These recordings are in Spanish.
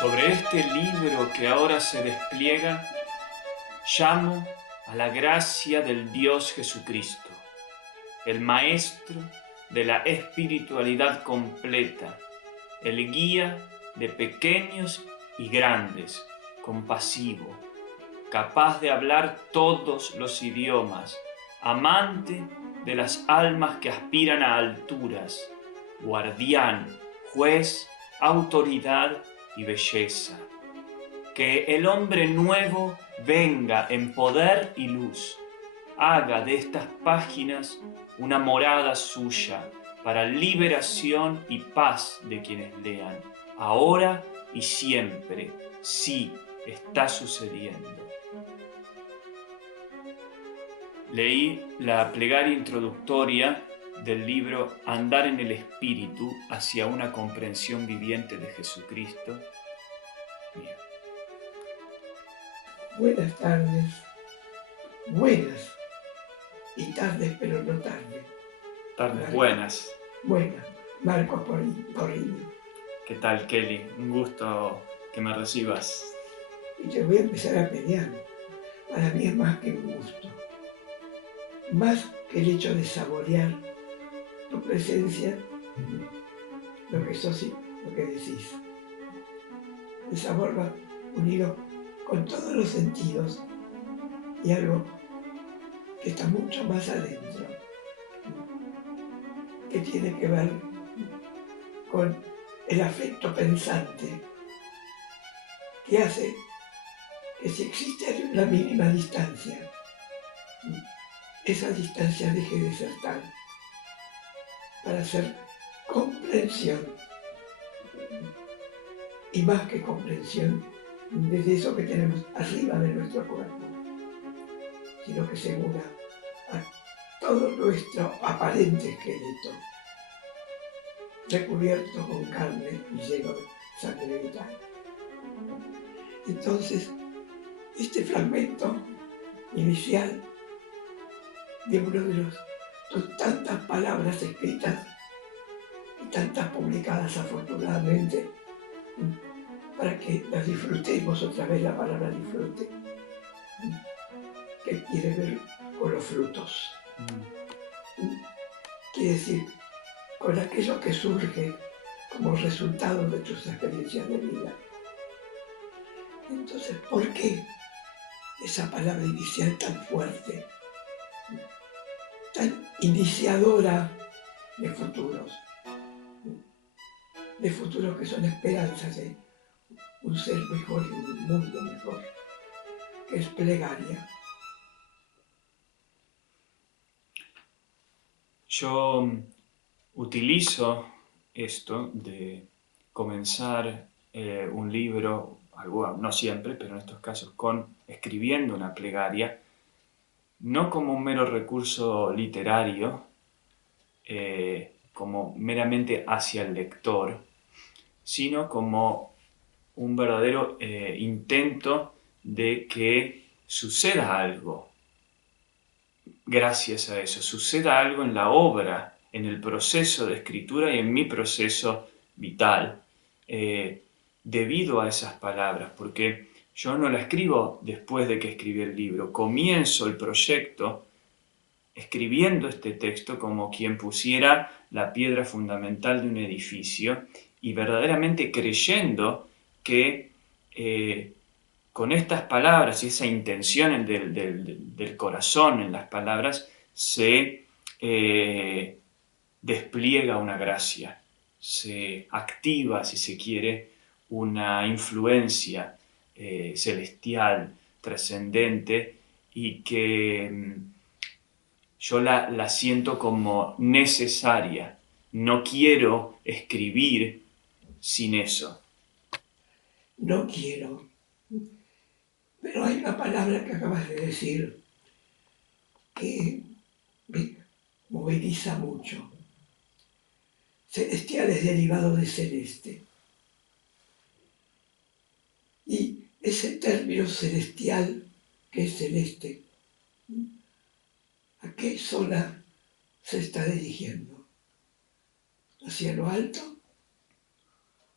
Sobre este libro que ahora se despliega, llamo a la gracia del Dios Jesucristo, el Maestro de la espiritualidad completa, el guía de pequeños y grandes, compasivo, capaz de hablar todos los idiomas, amante de las almas que aspiran a alturas, guardián, juez, autoridad y belleza. Que el hombre nuevo venga en poder y luz, haga de estas páginas una morada suya para liberación y paz de quienes lean, ahora y siempre. Sí, está sucediendo. Leí la plegaria introductoria del libro Andar en el Espíritu hacia una comprensión viviente de Jesucristo. Bien. Buenas tardes, buenas y tardes, pero no tarde. Tardes buenas. Buenas, Marcos Porrini. ¿Qué tal, Kelly? Un gusto que me recibas. Y te voy a empezar a pelear. Para mí es más que un gusto. Más que el hecho de saborear tu presencia, lo que sos y lo que decís. El sabor va unido con todos los sentidos y algo que está mucho más adentro, que tiene que ver con el afecto pensante, que hace que si existe la mínima distancia, esa distancia deje de ser tal, para hacer comprensión, y más que comprensión, desde eso que tenemos arriba de nuestro cuerpo, sino que se una a todo nuestro aparente esqueleto, recubierto con carne y lleno de sangre vital. Entonces, este fragmento inicial de uno de tantas palabras escritas y tantas publicadas afortunadamente, para que las disfrutemos otra vez, la palabra disfrute, que quiere ver con los frutos. Quiere decir, con aquello que surge como resultado de tus experiencias de vida. Entonces, ¿por qué esa palabra inicial tan fuerte, tan iniciadora de futuros que son esperanzas de un ser mejor y un mundo mejor, que es plegaria? Yo utilizo esto de comenzar un libro, no siempre, pero en estos casos, escribiendo una plegaria, no como un mero recurso literario, como meramente hacia el lector, sino como un verdadero intento de que suceda algo. Gracias a eso, suceda algo en la obra, en el proceso de escritura y en mi proceso vital, debido a esas palabras, porque yo no la escribo después de que escribí el libro, comienzo el proyecto escribiendo este texto como quien pusiera la piedra fundamental de un edificio y verdaderamente creyendo que con estas palabras y esa intención del corazón en las palabras se despliega una gracia, se activa, si se quiere, una influencia celestial, trascendente, y que yo la siento como necesaria. No quiero escribir sin eso. No quiero. Pero hay una palabra que acabas de decir que moviliza mucho. Celestial es derivado de celeste. Y ese término celestial, que es celeste, ¿a qué zona se está dirigiendo? ¿Hacia lo alto?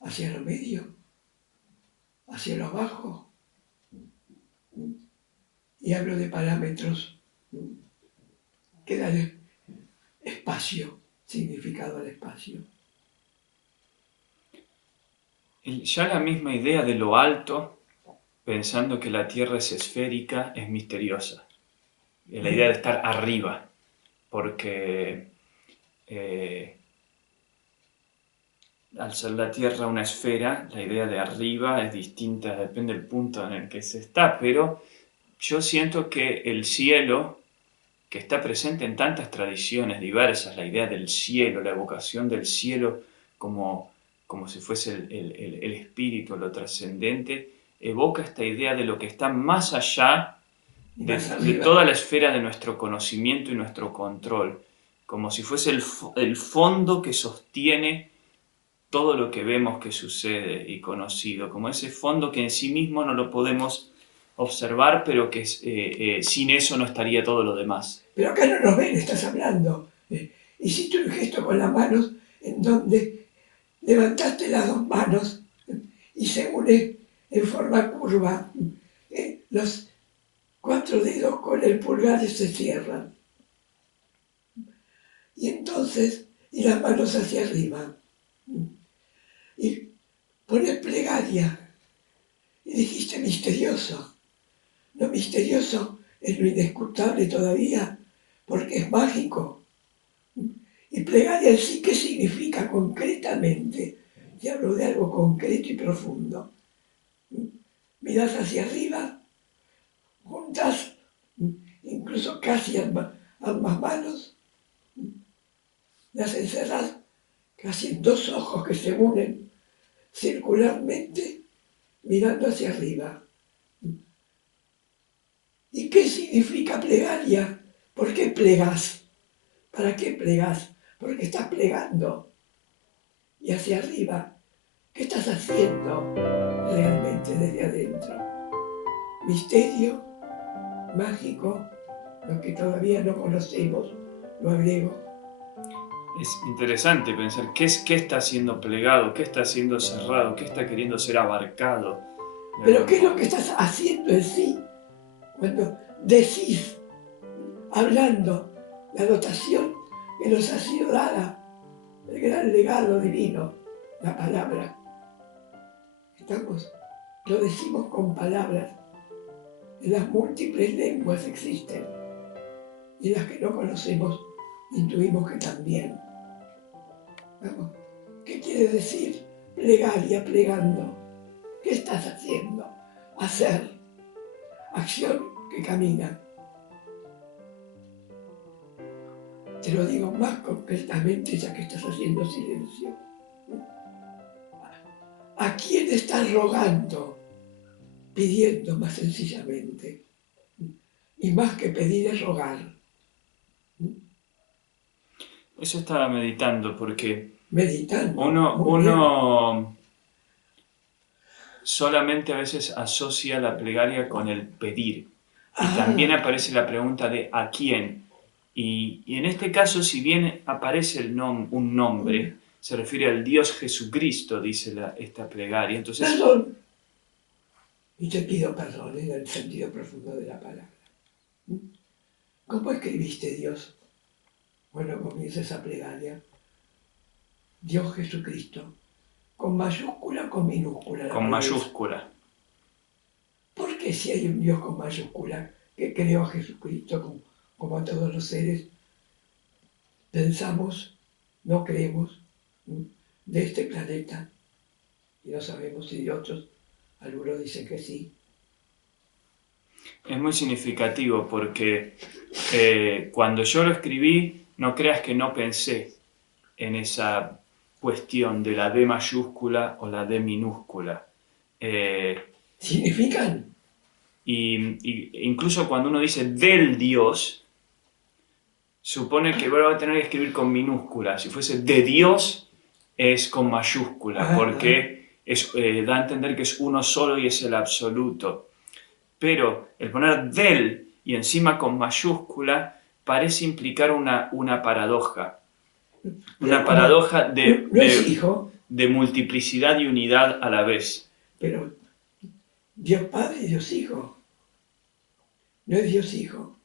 ¿Hacia lo medio? ¿Hacia lo abajo? Y hablo de parámetros que dan espacio, significado al espacio. Ya la misma idea de lo alto, pensando que la Tierra es esférica, es misteriosa. La idea de estar arriba, porque al ser la Tierra una esfera, la idea de arriba es distinta, depende del punto en el que se está, pero yo siento que el cielo, que está presente en tantas tradiciones diversas, la idea del cielo, la evocación del cielo como si fuese el espíritu, lo trascendente, evoca esta idea de lo que está más allá de toda la esfera de nuestro conocimiento y nuestro control, como si fuese el fondo que sostiene todo lo que vemos que sucede y conocido, como ese fondo que en sí mismo no lo podemos observar, pero que sin eso no estaría todo lo demás. Pero acá no nos ven, estás hablando. Hiciste un gesto con las manos en donde levantaste las dos manos y se une en forma curva. Los 4 dedos con el pulgar se cierran. Y entonces, y las manos hacia arriba. Y pones plegaria. Y dijiste misterioso. Lo misterioso es lo inescrutable todavía, porque es mágico. Y plegaria en sí, ¿qué significa concretamente? Te hablo de algo concreto y profundo. Mirás hacia arriba, juntas incluso casi ambas manos, las encerrás casi en 2 ojos que se unen circularmente mirando hacia arriba. ¿Y qué significa plegaria? ¿Por qué plegás? ¿Para qué plegás? Porque estás plegando. Y hacia arriba, ¿qué estás haciendo realmente desde adentro? Misterio, mágico, lo que todavía no conocemos, lo agrego. Es interesante pensar qué está siendo plegado, qué está siendo cerrado, qué está queriendo ser abarcado. Pero ¿qué es lo que estás haciendo en sí? Cuando decís, hablando, la dotación que nos ha sido dada, el gran legado divino, la palabra. Lo decimos con palabras. En las múltiples lenguas existen. Y las que no conocemos, intuimos que también. Vamos, ¿qué quiere decir plegaria, plegando? ¿Qué estás haciendo? Hacer. Acción que camina. Te lo digo más concretamente ya que estás haciendo silencio. ¿A quién estás rogando? Pidiendo más sencillamente. Y más que pedir es rogar. Eso estaba meditando porque Meditando. uno solamente a veces asocia la plegaria con el pedir. Y también aparece la pregunta de ¿a quién? Y en este caso, si bien aparece un nombre, se refiere al Dios Jesucristo, dice esta plegaria. Entonces, perdón. Y te pido perdón en el sentido profundo de la palabra. ¿Cómo escribiste Dios? Bueno, comienza esa plegaria. Dios Jesucristo. ¿Con mayúscula o con minúscula? Con mayúscula. ¿Por qué si hay un Dios con mayúscula que creó a Jesucristo como a todos los seres, pensamos, no creemos de este planeta? Y no sabemos si de otros, algunos dicen que sí. Es muy significativo porque cuando yo lo escribí, no creas que no pensé en esa cuestión de la D mayúscula o la D minúscula. ¿Significan? Y incluso cuando uno dice del Dios, supone que voy a tener que escribir con minúsculas. Si fuese de Dios, es con mayúscula, porque da a entender que es uno solo y es el absoluto. Pero el poner del y encima con mayúscula parece implicar una paradoja. Una paradoja de multiplicidad y unidad a la vez. Pero Dios Padre y Dios Hijo. No es Dios Hijo.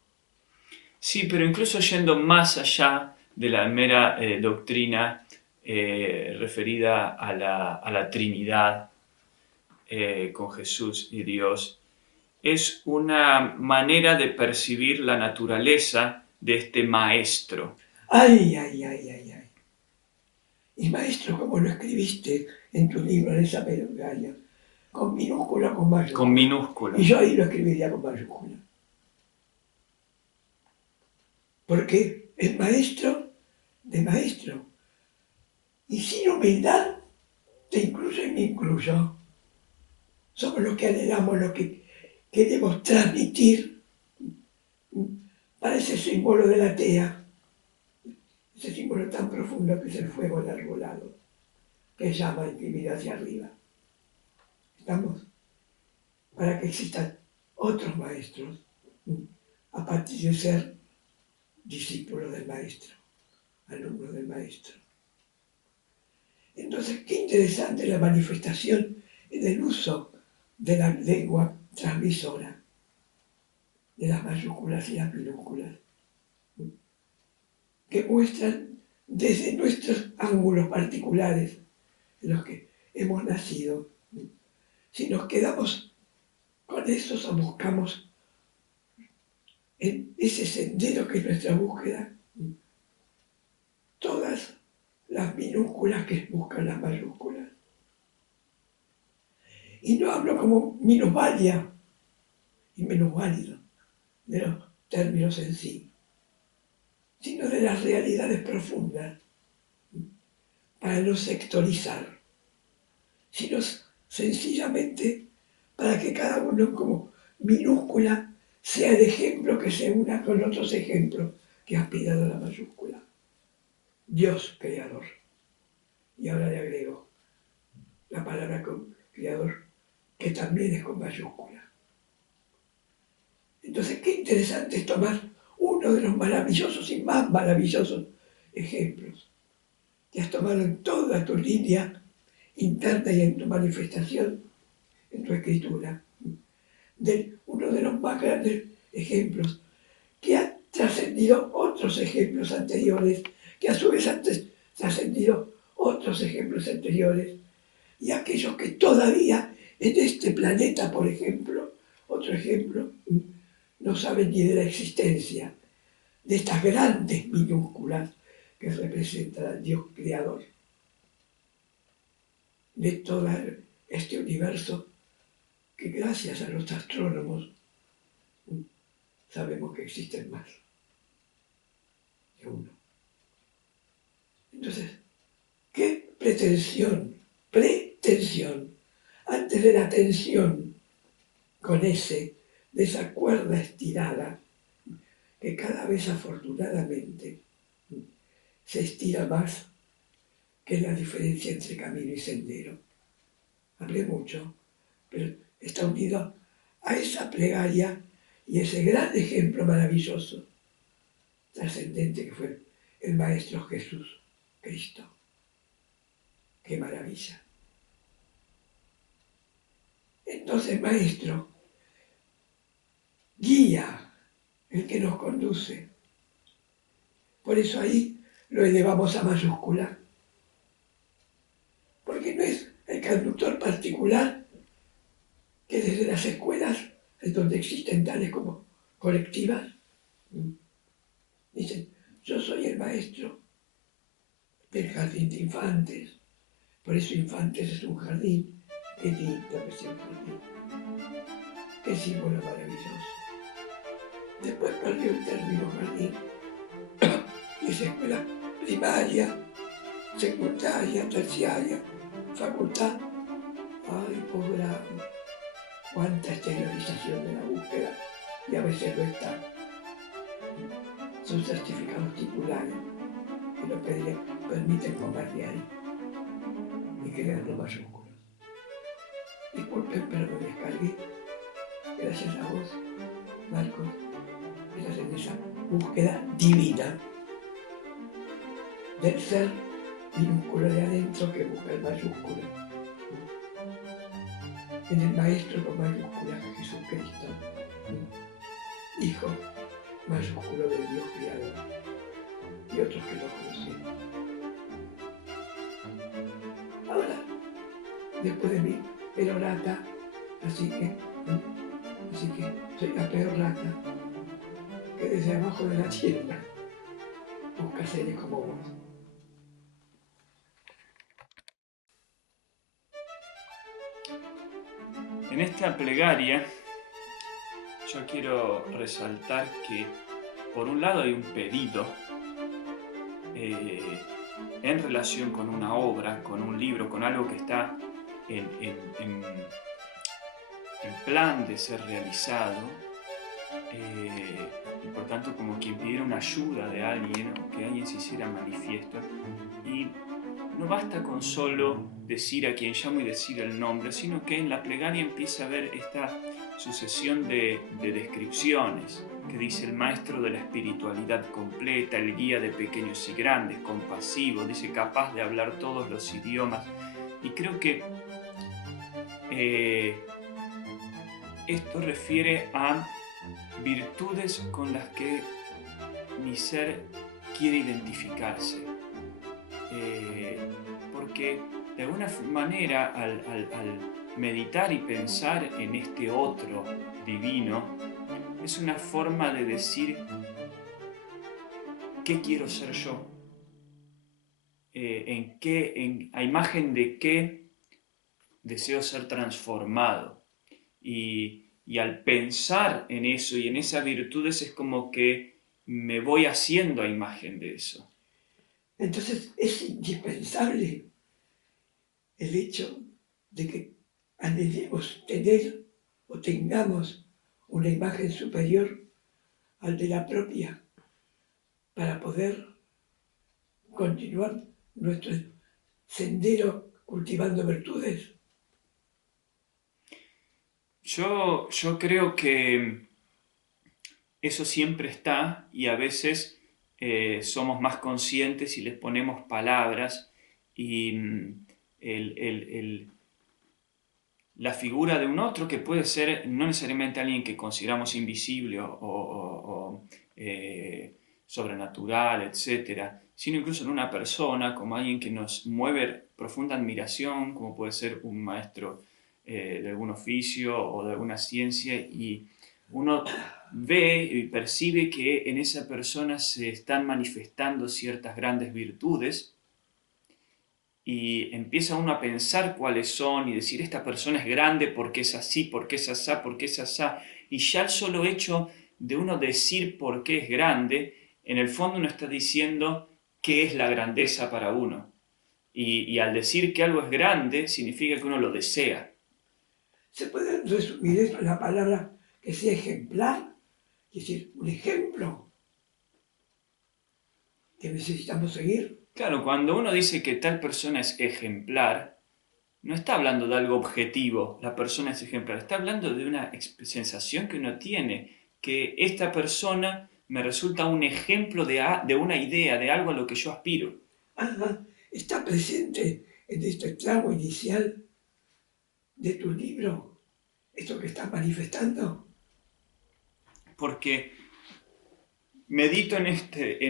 Sí, pero incluso yendo más allá de la mera doctrina referida a la Trinidad con Jesús y Dios, es una manera de percibir la naturaleza de este maestro. Ay. Y maestro, como lo escribiste en tu libro, en esa pedagogia, con minúscula, con mayúscula. Con minúscula. Y yo ahí lo escribiría con mayúscula. Porque es maestro de maestro. Y sin humildad, te incluyo y me incluyo. Somos los que anhelamos, los que queremos transmitir para ese símbolo de la tea, ese símbolo tan profundo que es el fuego enarbolado, que llama a imprimir hacia arriba. ¿Estamos? Para que existan otros maestros, a partir de ser discípulo del maestro, alumno del maestro. Entonces, qué interesante la manifestación en el uso de la lengua transmisora, de las mayúsculas y las minúsculas, que muestran desde nuestros ángulos particulares en los que hemos nacido. Si nos quedamos con eso o buscamos en ese sendero que es nuestra búsqueda, todas las minúsculas que buscan las mayúsculas. Y no hablo como minusvalía y menos válido de los términos en sí, sino de las realidades profundas, para no sectorizar, sino sencillamente para que cada uno como minúscula sea el ejemplo que se una con otros ejemplos que ha aspirado a la mayúscula. Dios creador. Y ahora le agrego la palabra con creador, que también es con mayúscula. Entonces, qué interesante es tomar uno de los maravillosos y más maravillosos ejemplos que has tomado en toda tu línea interna y en tu manifestación, en tu escritura, de uno de los más grandes ejemplos que ha trascendido otros ejemplos anteriores, que a su vez han trascendido otros ejemplos anteriores, y aquellos que todavía en este planeta, por ejemplo, otro ejemplo, no saben ni de la existencia de estas grandes minúsculas que representan al Dios creador de todo este universo que gracias a los astrónomos sabemos que existen más que uno. Entonces, ¿qué pretensión, antes de la tensión con de esa cuerda estirada, que cada vez afortunadamente se estira más, que es la diferencia entre camino y sendero? Hablé mucho, pero está unido a esa plegaria y ese gran ejemplo maravilloso, trascendente, que fue el Maestro Jesús Cristo. ¡Qué maravilla! Entonces, Maestro, guía el que nos conduce. Por eso ahí lo elevamos a mayúscula. Porque no es el conductor particular que desde las escuelas, en donde existen tales como colectivas, dicen, yo soy el maestro del jardín de infantes. Por eso infantes es un jardín. Qué lindo que es un jardín. Qué símbolo maravilloso. Después perdió el término jardín. Y es escuela primaria, secundaria, terciaria, facultad. Ay, posgrado. Cuánta exteriorización de la búsqueda, y a veces lo está. son certificados titulares que lo permiten comer de ahí y crearlo mayúsculos. Disculpen, pero me descargué, gracias a vos, Marcos, estás en esa búsqueda divina del ser minúsculo de adentro que busca el mayúsculo. En el Maestro con mayúscula, Jesucristo, Hijo mayúsculo del Dios Creador, y otros que lo conocemos. Ahora, después de mi perorata, así que soy la peor rata que desde abajo de la tierra busca seres como vos. En esta plegaria yo quiero resaltar que por un lado hay un pedido en relación con una obra, con un libro, con algo que está en plan de ser realizado, y por tanto como quien pidiera una ayuda de alguien o que alguien se hiciera manifiesto. Y no basta con solo decir a quien llamo y decir el nombre, sino que en la plegaria empieza a haber esta sucesión de descripciones que dice el maestro de la espiritualidad completa, el guía de pequeños y grandes, compasivo, dice capaz de hablar todos los idiomas. Y creo que esto refiere a virtudes con las que mi ser quiere identificarse. Porque de alguna manera al meditar y pensar en este otro divino, es una forma de decir qué quiero ser yo, a imagen de qué deseo ser transformado. Y al pensar en eso y en esas virtudes es como que me voy haciendo a imagen de eso. Entonces es indispensable el hecho de que anhelemos tener o tengamos una imagen superior al de la propia para poder continuar nuestro sendero cultivando virtudes. Yo creo que eso siempre está y a veces somos más conscientes y les ponemos palabras y la figura de un otro que puede ser no necesariamente alguien que consideramos invisible o sobrenatural, etcétera, sino incluso en una persona como alguien que nos mueve profunda admiración, como puede ser un maestro de algún oficio o de alguna ciencia, y uno ve y percibe que en esa persona se están manifestando ciertas grandes virtudes y empieza uno a pensar cuáles son y decir esta persona es grande porque es así, porque es asá, porque es asá, y ya el solo hecho de uno decir por qué es grande, en el fondo uno está diciendo qué es la grandeza para uno. Y al decir que algo es grande, significa que uno lo desea. ¿Se puede resumir esto en la palabra que sea ejemplar? Es decir, un ejemplo que necesitamos seguir. Claro, cuando uno dice que tal persona es ejemplar, no está hablando de algo objetivo, la persona es ejemplar, está hablando de una sensación que uno tiene, que esta persona me resulta un ejemplo de una idea, de algo a lo que yo aspiro. Está presente en este tramo inicial de tu libro, esto que estás manifestando. Porque medito en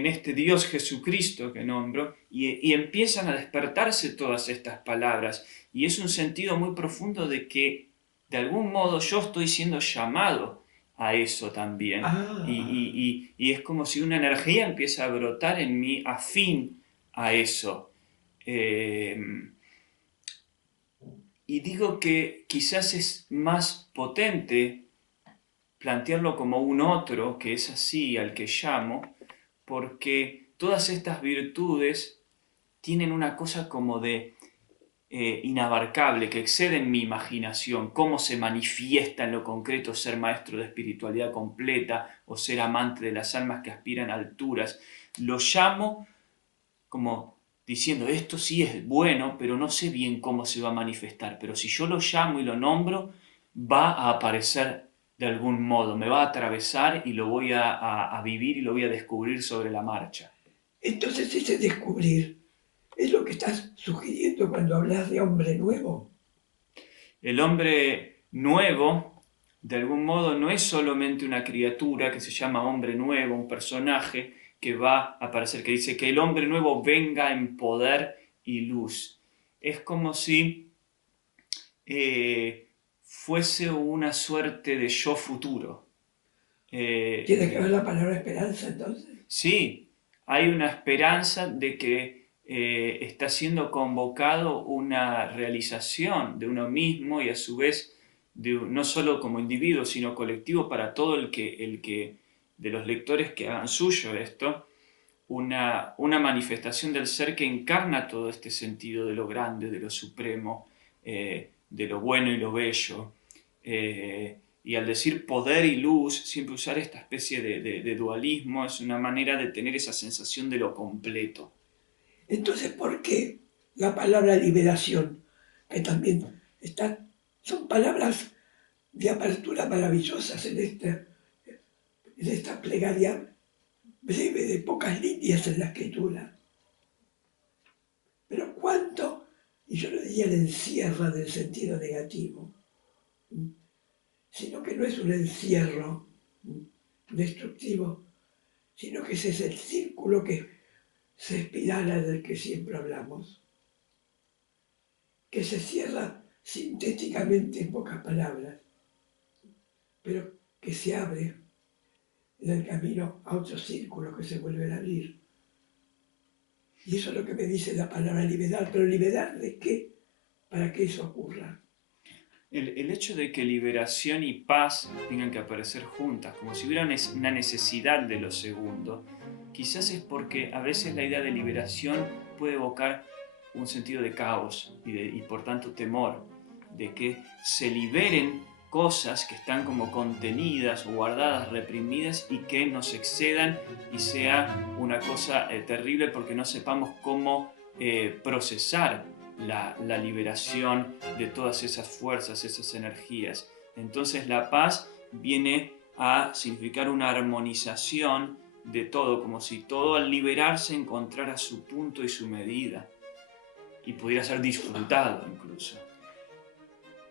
este Dios Jesucristo que nombro y empiezan a despertarse todas estas palabras y es un sentido muy profundo de que de algún modo yo estoy siendo llamado a eso también y es como si una energía empieza a brotar en mí afín a eso. Y digo que quizás es más potente plantearlo como un otro, que es así, al que llamo, porque todas estas virtudes tienen una cosa como de inabarcable, que exceden mi imaginación, cómo se manifiesta en lo concreto ser maestro de espiritualidad completa o ser amante de las almas que aspiran a alturas. Lo llamo como diciendo, esto sí es bueno, pero no sé bien cómo se va a manifestar, pero si yo lo llamo y lo nombro, va a aparecer de algún modo, me va a atravesar y lo voy a vivir y lo voy a descubrir sobre la marcha. Entonces ese descubrir es lo que estás sugiriendo cuando hablas de hombre nuevo. El hombre nuevo, de algún modo, no es solamente una criatura que se llama hombre nuevo, un personaje que va a aparecer, que dice que el hombre nuevo venga en poder y luz. Es como si fuese una suerte de yo futuro. Tiene que ver la palabra esperanza entonces. Sí, hay una esperanza de que está siendo convocado una realización de uno mismo y a su vez no solo como individuo, sino colectivo para todo de los lectores que hagan suyo esto, una manifestación del ser que encarna todo este sentido de lo grande, de lo supremo, de lo bueno y lo bello. Y al decir poder y luz, siempre usar esta especie de dualismo es una manera de tener esa sensación de lo completo. Entonces, ¿por qué la palabra liberación, que también son palabras de apertura maravillosas en esta plegaria breve de pocas líneas en la escritura? Pero cuánto, y yo lo diría, le encierra del sentido negativo, sino que no es un encierro destructivo, sino que ese es el círculo que se espirala del que siempre hablamos, que se cierra sintéticamente en pocas palabras, pero que se abre en el camino a otros círculos que se vuelven a abrir. Y eso es lo que me dice la palabra liberar, pero liberar ¿de qué? Para que eso ocurra. El hecho de que liberación y paz tengan que aparecer juntas, como si hubiera una necesidad de lo segundo, quizás es porque a veces la idea de liberación puede evocar un sentido de caos y por tanto temor, de que se liberen cosas que están como contenidas o guardadas, reprimidas y que nos excedan y sea una cosa terrible porque no sepamos cómo procesar la liberación de todas esas fuerzas, esas energías. Entonces la paz viene a significar una armonización de todo, como si todo al liberarse encontrara su punto y su medida y pudiera ser disfrutado incluso.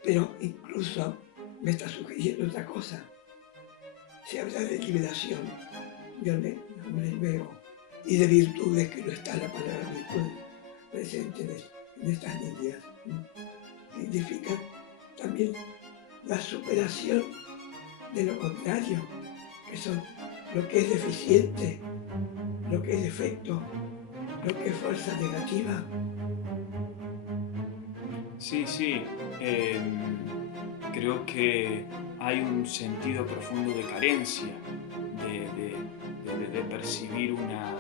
Pero incluso me está sugiriendo otra cosa. Se habla de liberación, de hombre nuevo, y de virtudes, que no está la palabra virtud presente en estas líneas. Significa también la superación de lo contrario, que son lo que es deficiente, lo que es defecto, lo que es fuerza negativa. Sí, sí. Creo que hay un sentido profundo de carencia, de percibir una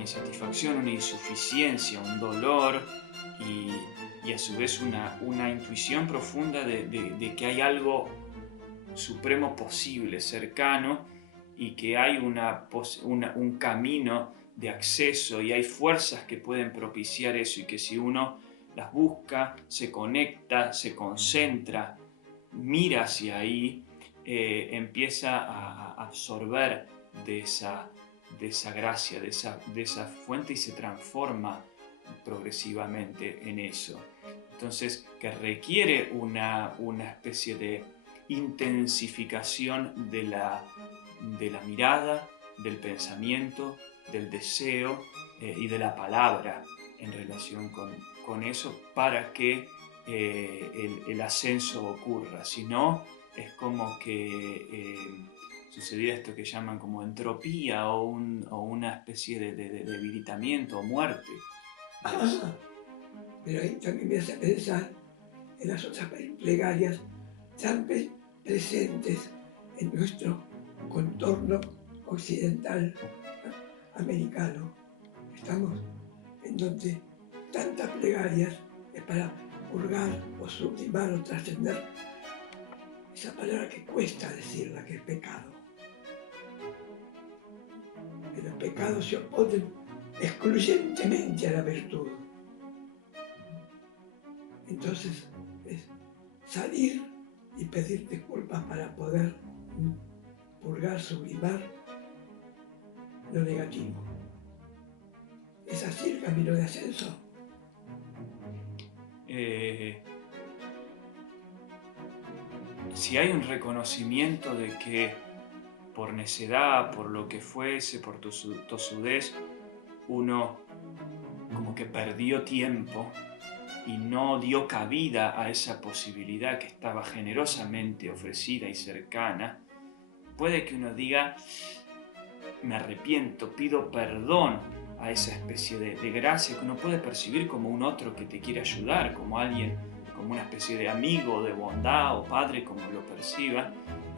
insatisfacción, una insuficiencia, un dolor y a su vez una intuición profunda de que hay algo supremo posible, cercano, y que hay un camino de acceso y hay fuerzas que pueden propiciar eso y que si uno las busca, se conecta, se concentra, mira hacia ahí, empieza a absorber de esa gracia, de esa fuente y se transforma progresivamente en eso. Entonces, que requiere una especie de intensificación de la mirada, del pensamiento, del deseo y de la palabra en relación con eso para que el ascenso ocurra. Si no, es como que sucediera esto que llaman como entropía o una especie de debilitamiento o muerte. Pero ahí también me hace pensar en las otras plegarias tan presentes en nuestro contorno occidental americano. Estamos en donde tantas plegarias es para purgar o sublimar o trascender esa palabra que cuesta decirla, que es pecado. Que los pecados se oponen excluyentemente a la virtud. Entonces es salir y pedir disculpas para poder purgar, sublimar lo negativo. ¿Es así el camino de ascenso? Si hay un reconocimiento de que por necedad, por lo que fuese, por tosudez, uno como que perdió tiempo y no dio cabida a esa posibilidad que estaba generosamente ofrecida y cercana, puede que uno diga, me arrepiento, pido perdón a esa especie de gracia que uno puede percibir como un otro que te quiere ayudar, como alguien, como una especie de amigo, de bondad o padre, como lo perciba,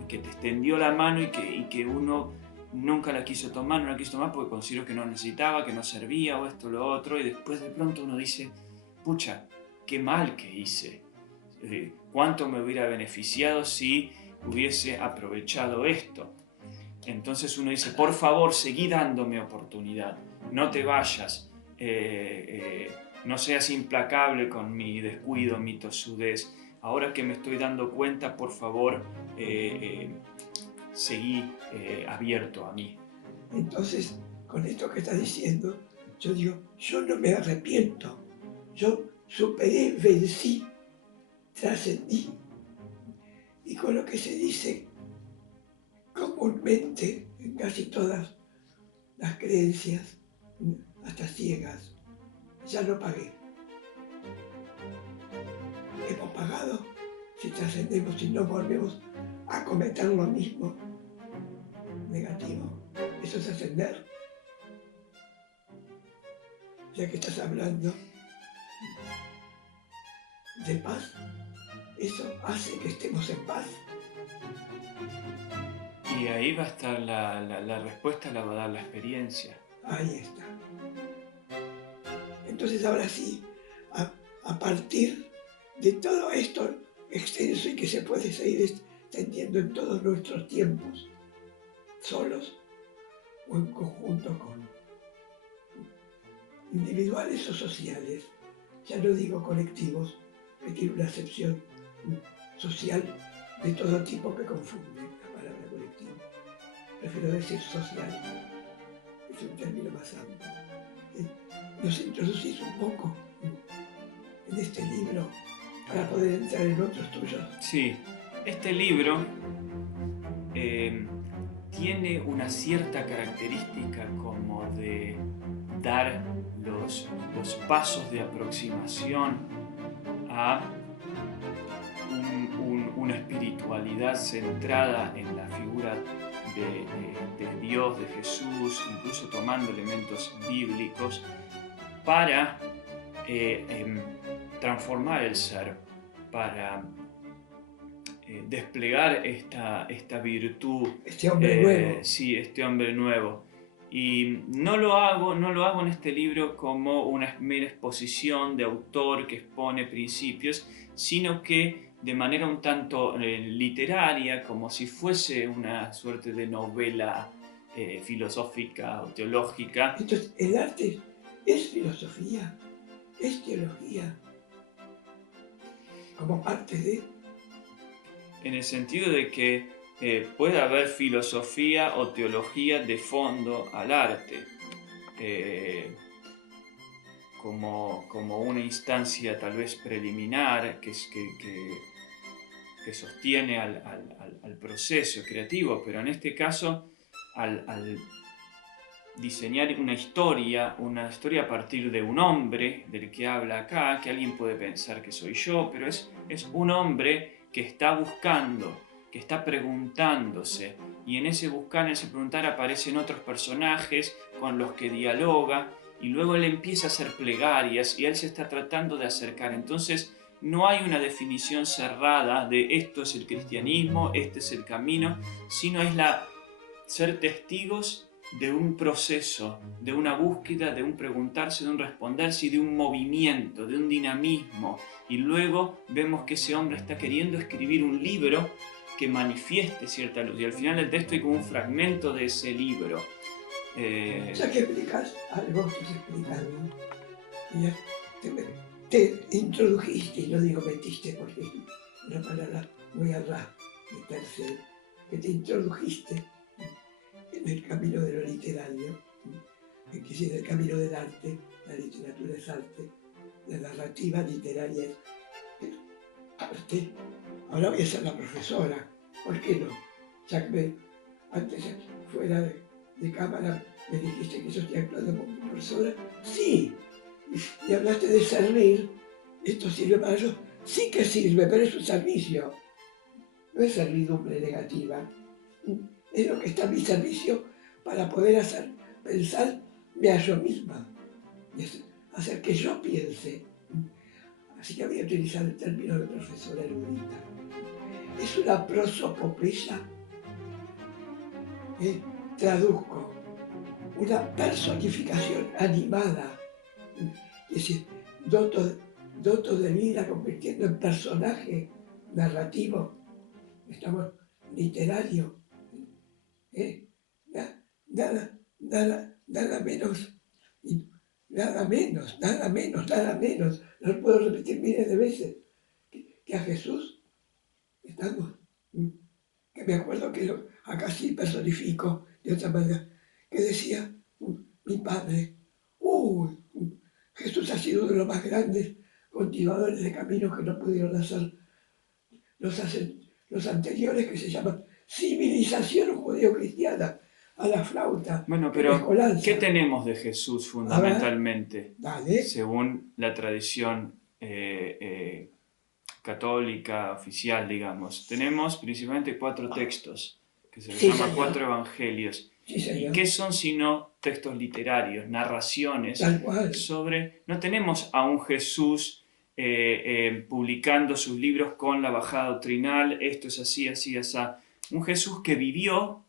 que te extendió la mano y que uno nunca la quiso tomar, no la quiso tomar porque consideró que no necesitaba, que no servía o esto o lo otro, y después de pronto uno dice, pucha, qué mal que hice, cuánto me hubiera beneficiado si hubiese aprovechado esto. Entonces uno dice, por favor, seguí dándome oportunidad, no te vayas, no seas implacable con mi descuido, mi tosudez. Ahora que me estoy dando cuenta, por favor, seguí abierto a mí. Entonces, con esto que estás diciendo, yo digo, yo no me arrepiento, yo superé, vencí, trascendí. Y con lo que se dice comúnmente en casi todas las creencias, hasta ciegas, ya lo pagué. Hemos pagado si trascendemos y no volvemos a cometer lo mismo negativo. Eso es ascender. Ya que estás hablando de paz, eso hace que estemos en paz. Y ahí va a estar la respuesta, la va a dar la experiencia. Ahí está. Entonces ahora sí, a partir de todo esto extenso y que se puede seguir extendiendo en todos nuestros tiempos, solos o en conjunto con individuales o sociales, ya no digo colectivos, que tiene una acepción social de todo tipo que confunde la palabra colectivo. Prefiero decir social, es un término más amplio. Nos introducís un poco en este libro para poder entrar en otros tuyos. Sí, este libro tiene una cierta característica como de dar los pasos de aproximación a una espiritualidad centrada en la figura de Dios, de Jesús, incluso tomando elementos bíblicos para transformar el ser, para desplegar esta virtud. Este hombre nuevo. Sí, este hombre nuevo. Y no lo hago en este libro como una mera exposición de autor que expone principios, sino que de manera un tanto literaria, como si fuese una suerte de novela filosófica o teológica. Entonces, el arte es filosofía, es teología, como parte de... En el sentido de que puede haber filosofía o teología de fondo al arte, como una instancia tal vez preliminar que sostiene al proceso creativo, pero en este caso al diseñar una historia a partir de un hombre del que habla acá, que alguien puede pensar que soy yo, pero es un hombre que está buscando, que está preguntándose, y en ese buscar, en ese preguntar aparecen otros personajes con los que dialoga, y luego él empieza a hacer plegarias y él se está tratando de acercar. Entonces no hay una definición cerrada de esto es el cristianismo, este es el camino, sino es ser testigos de un proceso, de una búsqueda, de un preguntarse, de un responderse y de un movimiento, de un dinamismo. Y luego vemos que ese hombre está queriendo escribir un libro que manifieste cierta luz. Y al final del texto hay como un fragmento de ese libro. Ya que explicas algo, estás explicando, y ya te introdujiste, y no digo metiste porque es una palabra muy al ras, meterse, que te introdujiste en el camino de lo literario, que es el camino del arte, la literatura es arte, la narrativa literaria es arte. Ahora voy a ser la profesora, ¿por qué no? Ya que antes, fuera de cámara, me dijiste que yo estoy actuando como profesora. Sí, y hablaste de servir, esto sirve para eso. Sí que sirve, pero es un servicio. No es servidumbre negativa. Es lo que está a mi servicio para poder pensarme a yo misma. Y hacer que yo piense. Así que voy a utilizar el término de profesora erudita. Es una prosopopeya. Traduzco una personificación animada, es decir, dotos de vida convirtiendo en personaje narrativo, estamos literario, nada menos, nada menos, lo puedo repetir miles de veces, que a Jesús estamos, que me acuerdo que acá sí personifico de otra manera, que decía mi padre, Jesús ha sido uno de los más grandes continuadores de caminos que no pudieron hacer los anteriores, que se llaman civilización judeo-cristiana, a la flauta, Bueno, que pero mezcolanza. ¿qué tenemos de Jesús fundamentalmente? Dale. Según la tradición católica oficial, digamos. Tenemos principalmente 4 textos, que se les Sí, llama señor. 4 evangelios. Sí, ¿Y señor. qué son sino textos literarios, narraciones Tal cual. sobre... No tenemos a un Jesús publicando sus libros con la bajada doctrinal, esto es así, así, así. Un Jesús que vivió,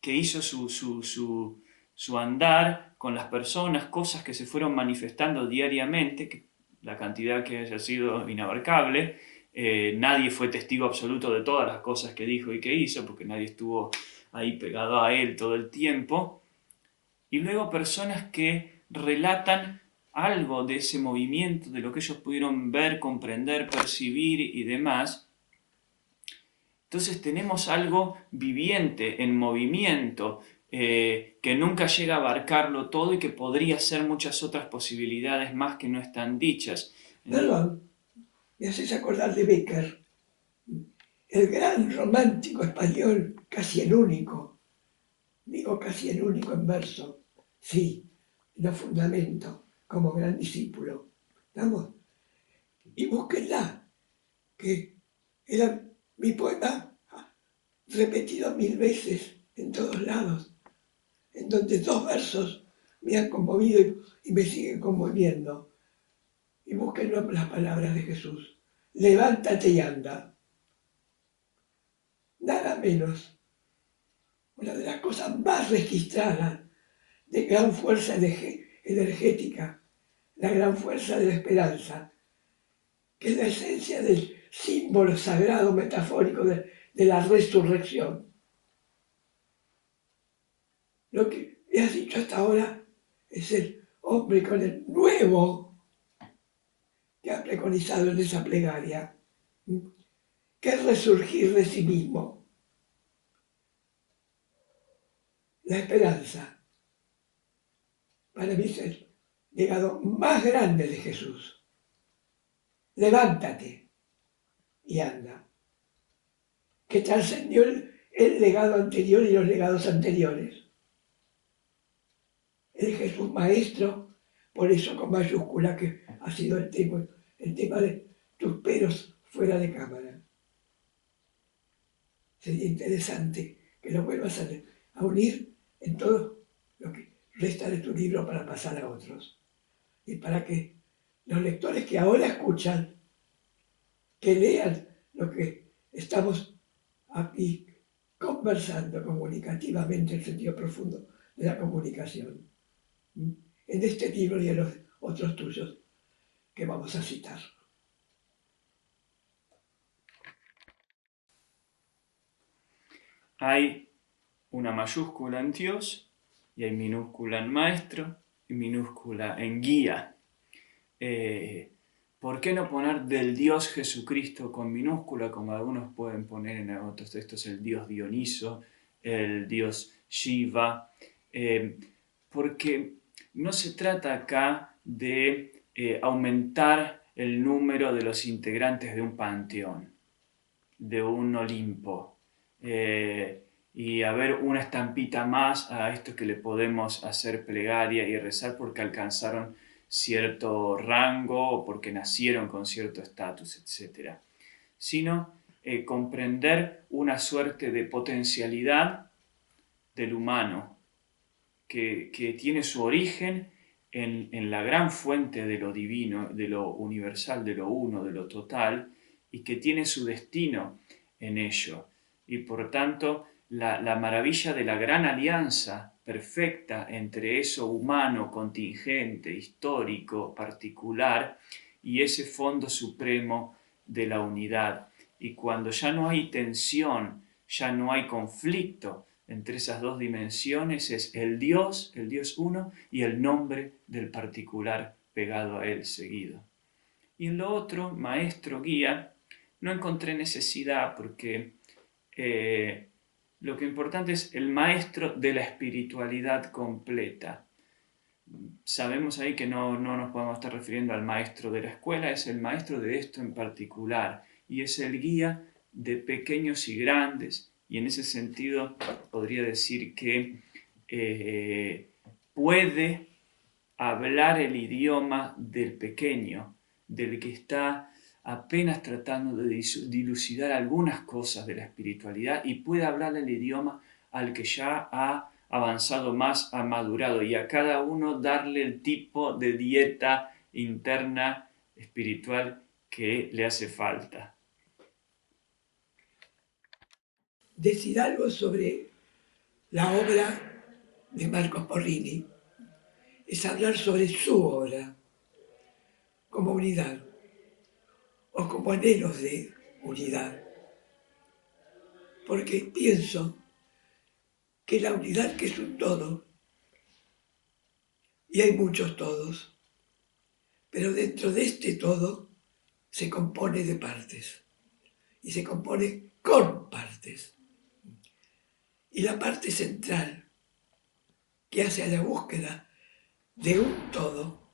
que hizo su andar con las personas, cosas que se fueron manifestando diariamente, que la cantidad que haya sido inabarcable. Nadie fue testigo absoluto de todas las cosas que dijo y que hizo, porque nadie estuvo ahí pegado a él todo el tiempo. Y luego personas que relatan algo de ese movimiento, de lo que ellos pudieron ver, comprender, percibir y demás. Entonces tenemos algo viviente, en movimiento, que nunca llega a abarcarlo todo y que podría ser muchas otras posibilidades más que no están dichas. Perdón, me haces acordar de Bécquer, el gran romántico español, casi el único, digo casi el único en verso, sí, lo fundamento como gran discípulo. ¿Estamos? Y búsquenla, que era mi poema repetido 1000 veces en todos lados, en donde 2 versos me han conmovido y me siguen conmoviendo. Y búsquenlo las palabras de Jesús. Levántate y anda. Nada menos. Una de las cosas más registradas de gran fuerza energética, la gran fuerza de la esperanza, que es la esencia del símbolo sagrado metafórico de la resurrección. Lo que has dicho hasta ahora es el hombre con el nuevo que ha preconizado en esa plegaria, que es resurgir de sí mismo. La esperanza, para mí, es el legado más grande de Jesús. Levántate y anda. Que trascendió el legado anterior y los legados anteriores. El Jesús maestro, por eso con mayúscula, que ha sido el tema de tus peros fuera de cámara. Sería interesante que lo vuelvas a unir en todo lo que resta de tu libro para pasar a otros. Y para que los lectores que ahora escuchan, que lean lo que estamos aquí conversando comunicativamente el sentido profundo de la comunicación. En este libro y en los otros tuyos que vamos a citar. Hay una mayúscula en Dios y hay minúscula en maestro y minúscula en guía. ¿Por qué no poner del Dios Jesucristo con minúscula, como algunos pueden poner en otros textos, el Dios Dioniso, el Dios Shiva? Porque no se trata acá de aumentar el número de los integrantes de un panteón, de un Olimpo, y haber una estampita más a esto que le podemos hacer plegaria y rezar porque alcanzaron cierto rango o porque nacieron con cierto estatus, etc. Sino comprender una suerte de potencialidad del humano que tiene su origen en la gran fuente de lo divino, de lo universal, de lo uno, de lo total, y que tiene su destino en ello. Y por tanto, la maravilla de la gran alianza perfecta entre eso humano, contingente, histórico, particular, y ese fondo supremo de la unidad. Y cuando ya no hay tensión, ya no hay conflicto entre esas dos dimensiones, es el Dios uno, y el nombre del particular pegado a él seguido. Y en lo otro, maestro, guía, no encontré necesidad porque lo que importante es el maestro de la espiritualidad completa. Sabemos ahí que no nos podemos estar refiriendo al maestro de la escuela, es el maestro de esto en particular y es el guía de pequeños y grandes, y en ese sentido podría decir que puede hablar el idioma del pequeño, del que está apenas tratando de dilucidar algunas cosas de la espiritualidad, y puede hablar el idioma al que ya ha avanzado más, ha madurado, y a cada uno darle el tipo de dieta interna espiritual que le hace falta. Decir algo sobre la obra de Marcos Porrini es hablar sobre su obra como unidad o como anhelos de unidad. Porque pienso que la unidad, que es un todo, y hay muchos todos, pero dentro de este todo se compone de partes y se compone con partes. Y la parte central que hace a la búsqueda de un todo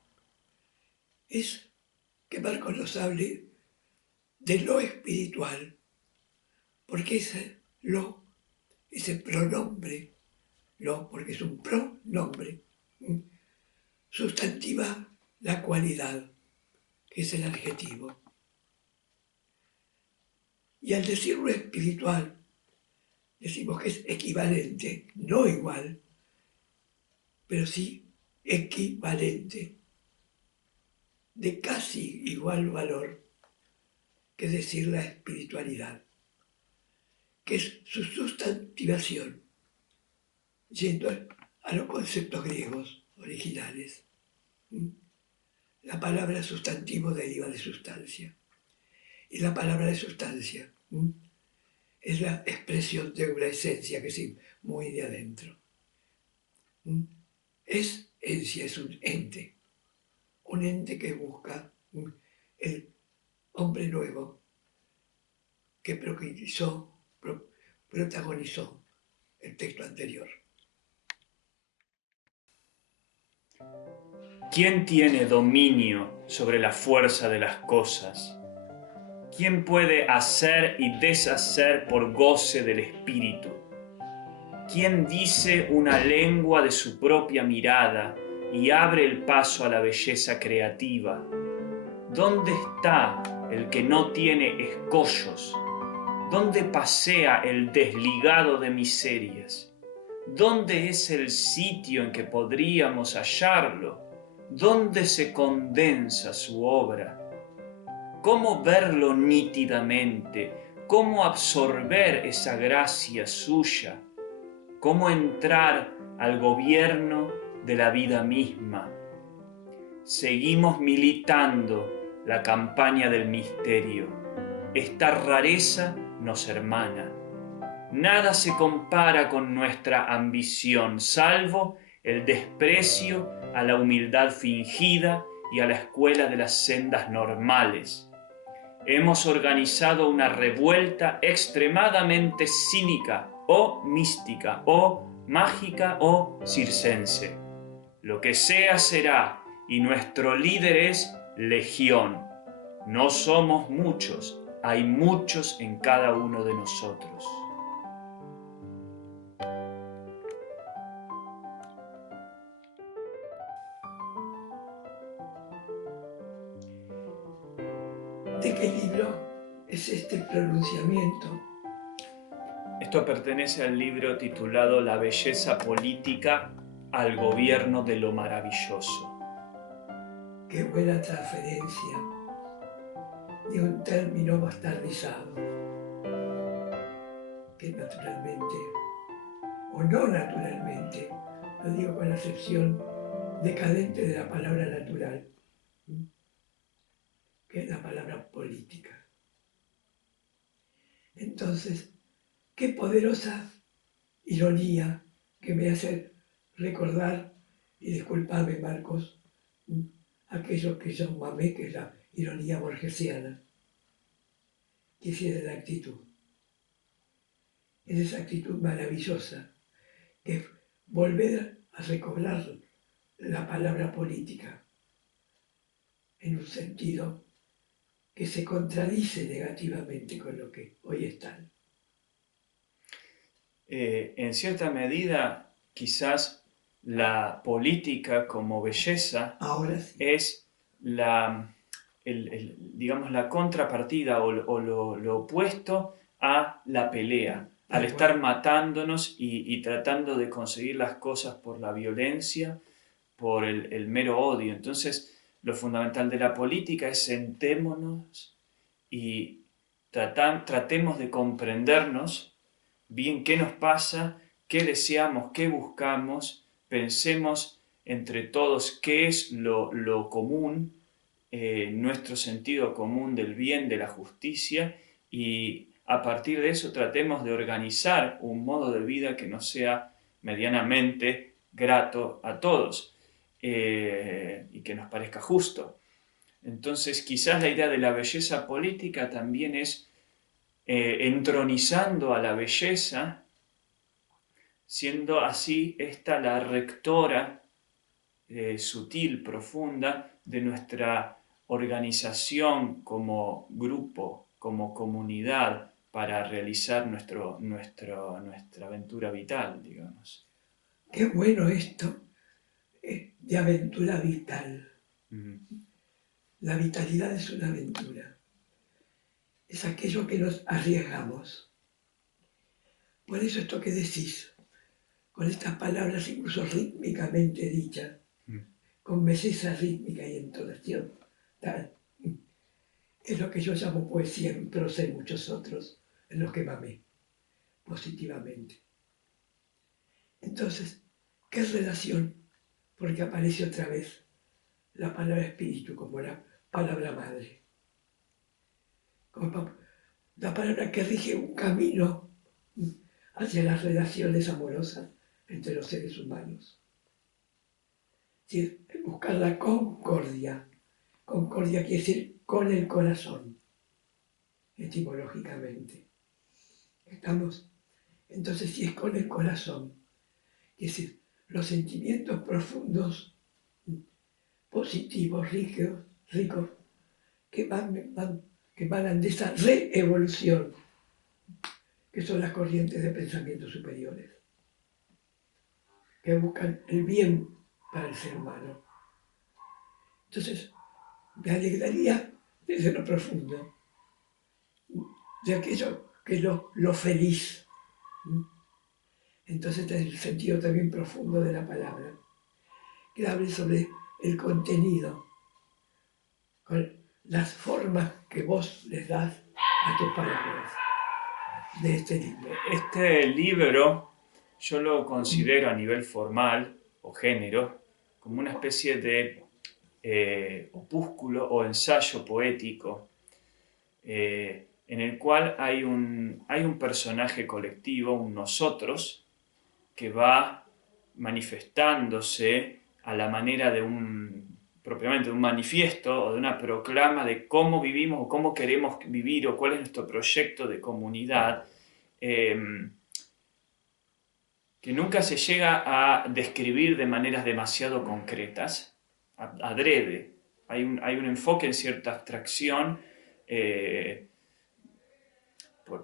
es que Marcos nos hable de lo espiritual, porque ese lo, ese pronombre, lo, porque es un pronombre, sustantiva la cualidad, que es el adjetivo. Y al decir lo espiritual, decimos que es equivalente, no igual, pero sí equivalente, de casi igual valor que decir la espiritualidad, que es su sustantivación, yendo a los conceptos griegos originales. La palabra sustantivo deriva de sustancia, y la palabra de sustancia es la expresión de una esencia que es muy de adentro. Esencia es un ente que busca el hombre nuevo que protagonizó el texto anterior. ¿Quién tiene dominio sobre la fuerza de las cosas? ¿Quién puede hacer y deshacer por goce del espíritu? ¿Quién dice una lengua de su propia mirada y abre el paso a la belleza creativa? ¿Dónde está el que no tiene escollos? ¿Dónde pasea el desligado de miserias? ¿Dónde es el sitio en que podríamos hallarlo? ¿Dónde se condensa su obra? ¿Cómo verlo nítidamente? cómo absorber esa gracia suya, cómo entrar al gobierno de la vida misma. Seguimos militando la campaña del misterio. Esta rareza nos hermana. Nada se compara con nuestra ambición, salvo el desprecio a la humildad fingida y a la escuela de las sendas normales. Hemos organizado una revuelta extremadamente cínica o mística o mágica o circense. Lo que sea será, y nuestro líder es Legión. No somos muchos, hay muchos en cada uno de nosotros. ¿De qué libro es este pronunciamiento? Esto pertenece al libro titulado La belleza política al gobierno de lo maravilloso. Qué buena transferencia de un término bastardizado, que naturalmente, o no naturalmente, lo digo con la acepción decadente de la palabra natural, que es la palabra política. Entonces, qué poderosa ironía que me hace recordar, y disculpame Marcos, aquello que yo mamé, que es la ironía borgesiana, que es de la actitud. Es esa actitud maravillosa, que es volver a recobrar la palabra política en un sentido que se contradice negativamente con lo que hoy están. En cierta medida, quizás la política como belleza Ahora sí. es digamos, la contrapartida o lo opuesto a la pelea, al estar matándonos y tratando de conseguir las cosas por la violencia, por el mero odio. Entonces, lo fundamental de la política es sentémonos y tratemos de comprendernos bien qué nos pasa, qué deseamos, qué buscamos, pensemos entre todos qué es lo común, nuestro sentido común del bien, de la justicia, y a partir de eso tratemos de organizar un modo de vida que nos sea medianamente grato a todos y que nos parezca justo. Entonces quizás la idea de la belleza política también es entronizando a la belleza, siendo así esta la rectora sutil, profunda de nuestra organización como grupo, como comunidad, para realizar nuestra aventura vital, digamos. Qué bueno esto de aventura vital. La vitalidad es una aventura. Es aquello que nos arriesgamos. Por eso esto que decís, con estas palabras incluso rítmicamente dichas, con belleza rítmica y entonación tal, es lo que yo llamo poesía en prosa y muchos otros en los que mamé positivamente. Entonces, ¿qué relación? Porque aparece otra vez la palabra espíritu como la palabra madre, como la palabra que rige un camino hacia las relaciones amorosas entre los seres humanos. Es decir, buscar la concordia. Concordia quiere decir con el corazón, etimológicamente. ¿Estamos? Entonces, si es con el corazón, es decir, los sentimientos profundos, positivos, ricos, que emanan de esa reevolución, que son las corrientes de pensamientos superiores, que buscan el bien para el ser humano. Entonces, me alegraría desde lo profundo de aquello que es lo feliz. Entonces, en el sentido también profundo de la palabra, que hable sobre el contenido, con las formas que vos les das a tus palabras. de este libro? Este libro yo lo considero a nivel formal o género como una especie de opúsculo o ensayo poético en el cual hay un personaje colectivo, un nosotros, que va manifestándose a la manera de propiamente de un manifiesto o de una proclama de cómo vivimos o cómo queremos vivir o cuál es nuestro proyecto de comunidad, eh, que nunca se llega a describir de maneras demasiado concretas, adrede. Hay un enfoque en cierta abstracción eh,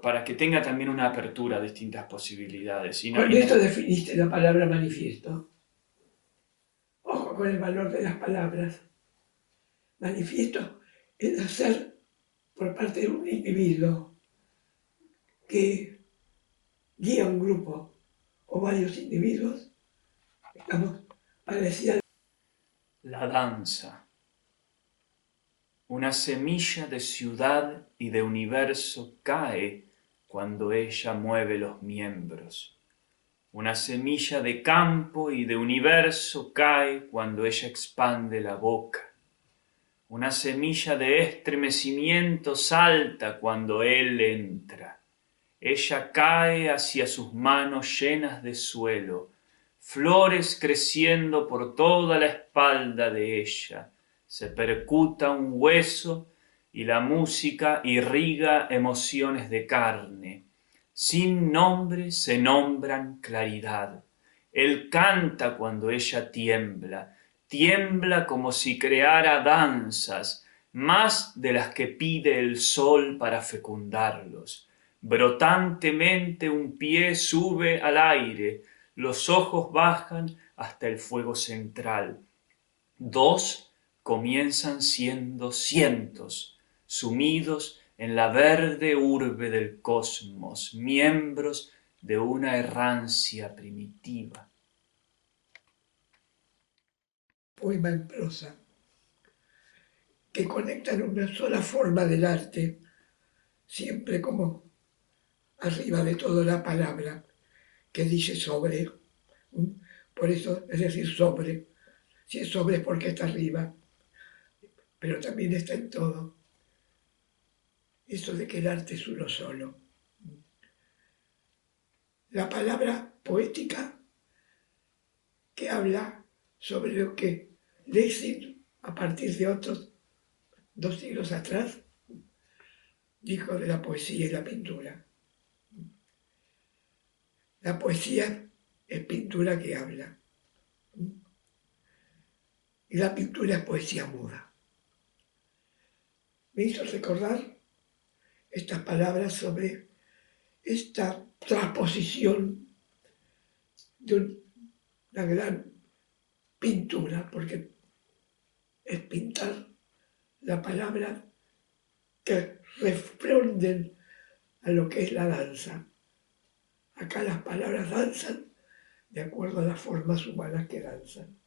para que tenga también una apertura a distintas posibilidades. Con esto definiste la palabra manifiesto. Ojo con el valor de las palabras. Manifiesto es hacer por parte de un individuo que guía a un grupo o varios individuos, digamos, parecía la danza, una semilla de ciudad y de universo cae cuando ella mueve los miembros. Una semilla de campo y de universo cae cuando ella expande la boca. Una semilla de estremecimiento salta cuando él entra. Ella cae hacia sus manos llenas de suelo, flores creciendo por toda la espalda de ella. Se percuta un hueso y la música irriga emociones de carne. Sin nombre se nombran claridad. Él canta cuando ella tiembla, tiembla como si creara danzas, más de las que pide el sol para fecundarlos. Brotantemente un pie sube al aire, los ojos bajan hasta el fuego central. Dos comienzan siendo cientos, sumidos en la verde urbe del cosmos, miembros de una errancia primitiva. poema en prosa, que conectan una sola forma del arte, siempre como arriba de todo la palabra que dice sobre. Por eso es decir sobre. Si es sobre es porque está arriba, pero también está en todo. Eso de que el arte es uno solo. La palabra poética que habla sobre lo que Lessing, a partir de otros 2 siglos atrás, dijo de la poesía y la pintura. La poesía es pintura que habla. Y la pintura es poesía muda. Me hizo recordar estas palabras sobre esta transposición de una gran pintura, porque es pintar la palabra que responden a lo que es la danza. Acá las palabras danzan de acuerdo a las formas humanas que danzan.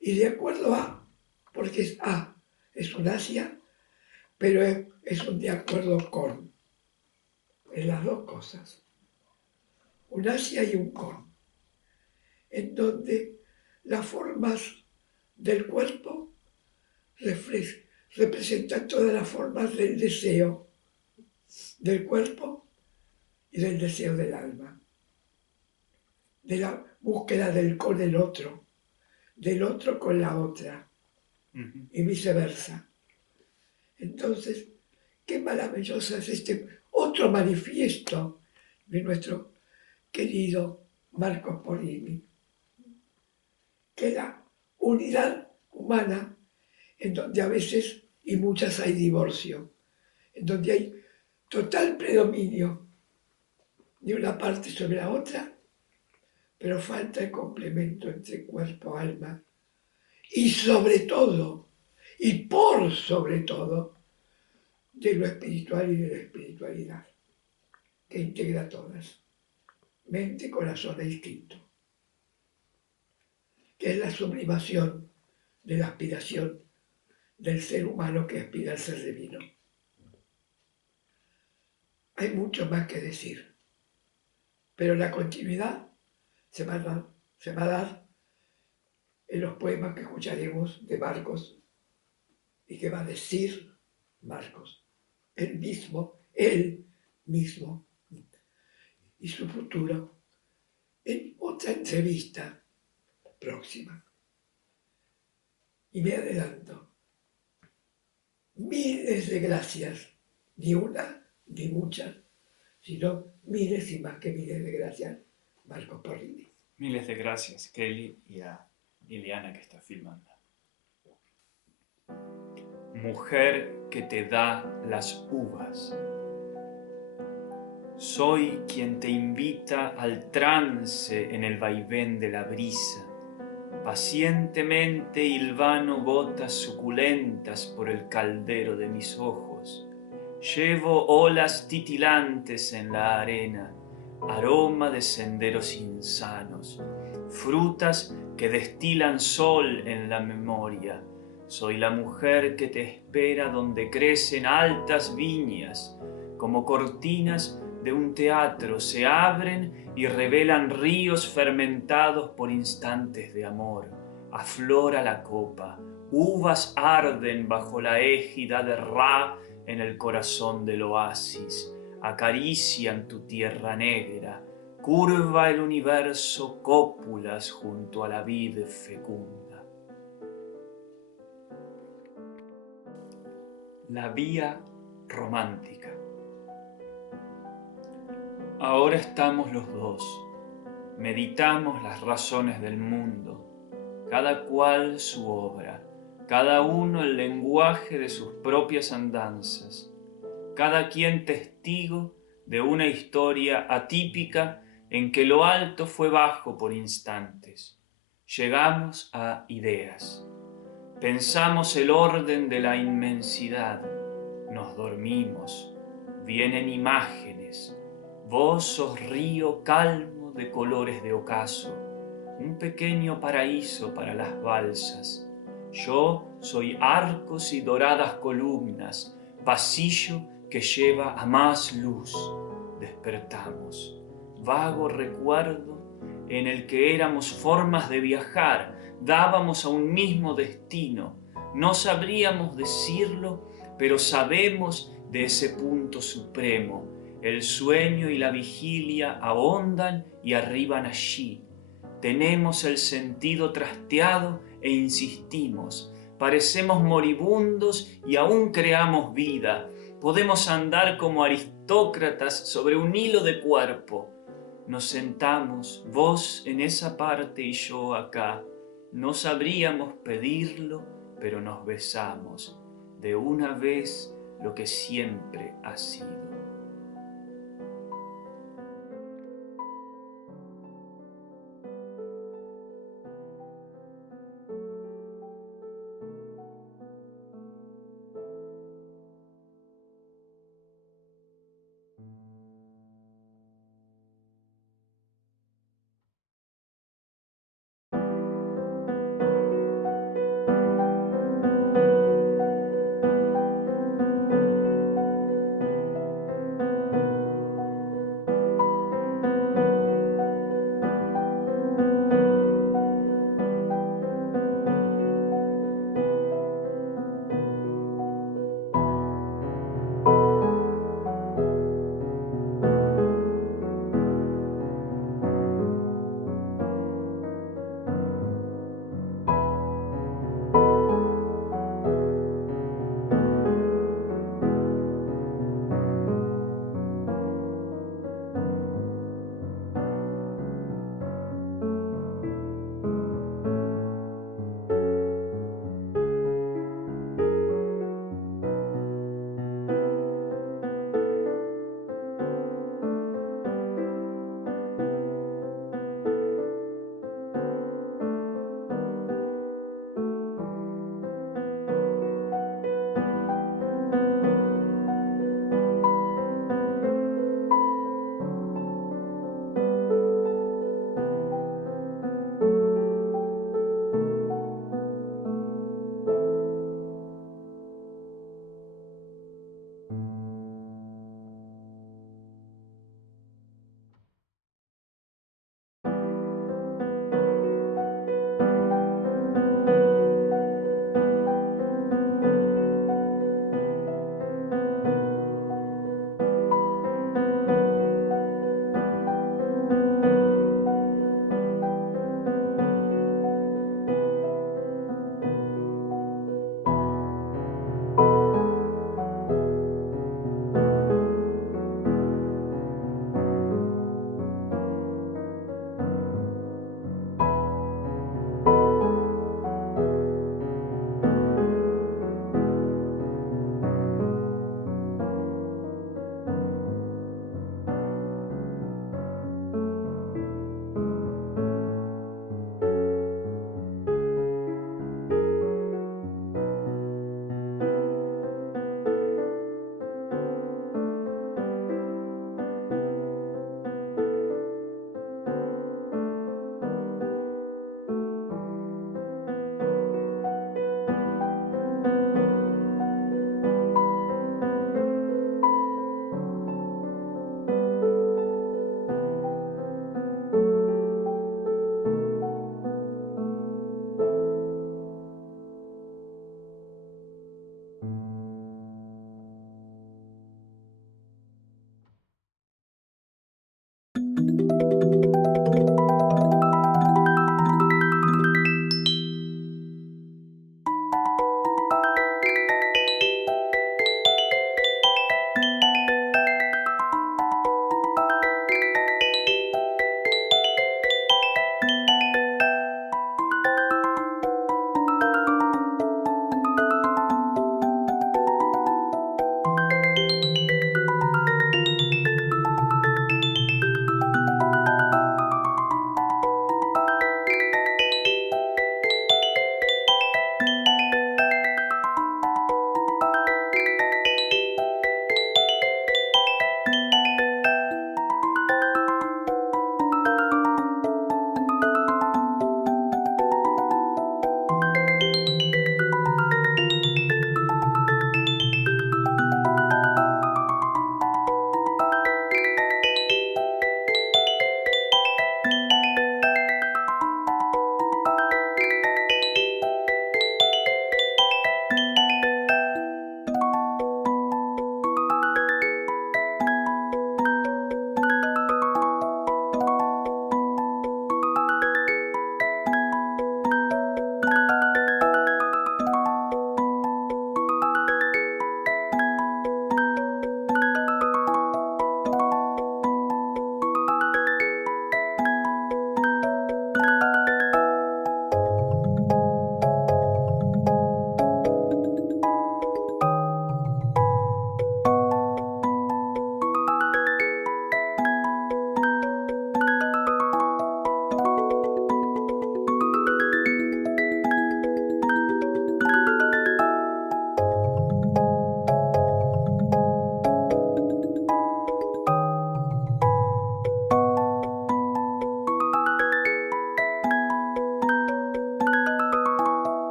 Y de acuerdo a, porque es un Asia, pero es un de acuerdo con, en las dos cosas. Un Asia y un con, en donde las formas del cuerpo representan todas las formas del deseo del cuerpo y del deseo del alma, de la búsqueda del con el otro, del otro con la otra, y viceversa. Entonces, qué maravilloso es este otro manifiesto de nuestro querido Marcos Polini, que es la unidad humana en donde a veces y muchas hay divorcio, en donde hay total predominio de una parte sobre la otra, pero falta el complemento entre cuerpo, alma, y sobre todo, y por sobre todo, de lo espiritual y de la espiritualidad, que integra todas, mente, corazón e instinto, que es la sublimación de la aspiración del ser humano que aspira al ser divino. hay mucho más que decir, pero la continuidad se va a dar en los poemas que escucharemos de Marcos y que va a decir Marcos, él mismo y su futuro en otra entrevista próxima. Y me adelanto. Miles de gracias, ni una ni muchas, sino miles y más que miles de gracias, Marcos Porrini. Miles de gracias, Kelly, y a Liliana que está filmando. Mujer que te da las uvas. Soy quien te invita al trance en el vaivén de la brisa. Pacientemente hilvano gotas suculentas por el caldero de mis ojos. Llevo olas titilantes en la arena, aroma de senderos insanos, frutas que destilan sol en la memoria. Soy la mujer que te espera donde crecen altas viñas, como cortinas de un teatro se abren y revelan ríos fermentados por instantes de amor. Aflora la copa, uvas arden bajo la égida de Ra en el corazón del oasis, acarician tu tierra negra, curva el universo cópulas junto a la vid fecunda. La vía romántica. Ahora estamos los dos, meditamos las razones del mundo, cada cual su obra, cada uno el lenguaje de sus propias andanzas, cada quien testigo de una historia atípica en que lo alto fue bajo por instantes. Llegamos a ideas, pensamos el orden de la inmensidad, nos dormimos, vienen imágenes. Vos sos río calmo de colores de ocaso, un pequeño paraíso para las balsas. Yo soy arcos y doradas columnas, pasillo que lleva a más luz. Despertamos, vago recuerdo en el que éramos formas de viajar, dábamos a un mismo destino. No sabríamos decirlo, pero sabemos de ese punto supremo. El sueño y la vigilia ahondan y arriban allí. Tenemos el sentido trasteado e insistimos. Parecemos moribundos y aún creamos vida. Podemos andar como aristócratas sobre un hilo de cuerpo. Nos sentamos, vos en esa parte y yo acá. No sabríamos pedirlo, pero nos besamos. De una vez lo que siempre ha sido.